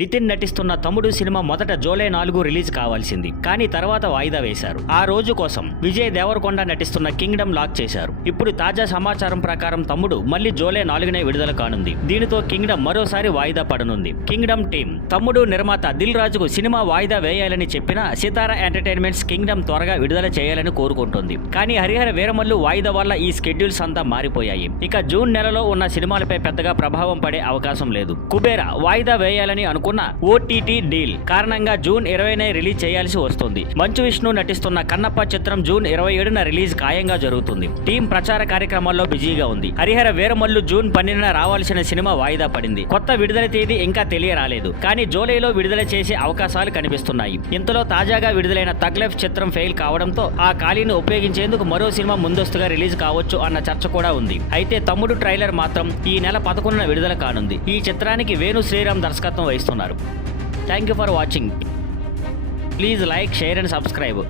నితిన్ నటిస్తున్న తమ్ముడు సినిమా మొదట జూలై 4 రిలీజ్ కావాల్సింది, కానీ తర్వాత వాయిదా వేశారు. ఆ రోజు కోసం విజయ్ దేవరకొండ నటిస్తున్న కింగ్డమ్ లాక్ చేశారు. ఇప్పుడు తాజా సమాచారం ప్రకారం తమ్ముడు మళ్ళీ జూలై 4నే విడుదల కానుంది. దీనితో కింగ్డమ్ మరోసారి వాయిదా పడనుంది. కింగ్డమ్ టీం తమ్ముడు నిర్మాత దిల్ రాజుకు సినిమా వాయిదా వేయాలని చెప్పినా సితారా ఎంటర్టైన్మెంట్స్ కింగ్డమ్ త్వరగా విడుదల చేయాలని కోరుకుంటుంది. కానీ హరిహర వీరమల్లు వాయిదా వల్ల ఈ స్కెడ్యూల్స్ అంతా మారిపోయాయి. ఇక జూన్ నెలలో ఉన్న సినిమాలపై పెద్దగా ప్రభావం పడే అవకాశం లేదు. కుబేరా వాయిదా వేయాలని అనుకున్న ఓటీటీ డీల్ కారణంగా జూన్ 20నే రిలీజ్ చేయాల్సి వస్తుంది. మంచు విష్ణు నటిస్తున్న కన్నప్ప చిత్రం జూన్ 27న రిలీజ్ ఖాయంగా జరుగుతుంది. టీం ప్రచార కార్యక్రమాల్లో బిజీగా ఉంది. హరిహర వీరమల్లు జూన్ 12న రావాల్సిన సినిమా వాయిదా పడింది. కొత్త విడుదల తేదీ ఇంకా తెలియరాలేదు, కానీ జూలైలో విడుదల చేసే అవకాశాలు కనిపిస్తున్నాయి. ఇంతలో తాజాగా విడుదలైన తగ్ లైఫ్ చిత్రం ఫెయిల్ కావడంతో ఆ ఖాళీని ఉపయోగించేందుకు మరో సినిమా ముందస్తుగా రిలీజ్ కావచ్చు అన్న చర్చ కూడా ఉంది. అయితే తమ్ముడు ట్రైలర్ మాత్రం ఈ నెల 11న విడుదల కానుంది. ఈ చిత్రానికి వేణు శ్రీరామ్ దర్శకత్వం వహిస్తున్నారు. Thank you for watching. Please like, share and subscribe.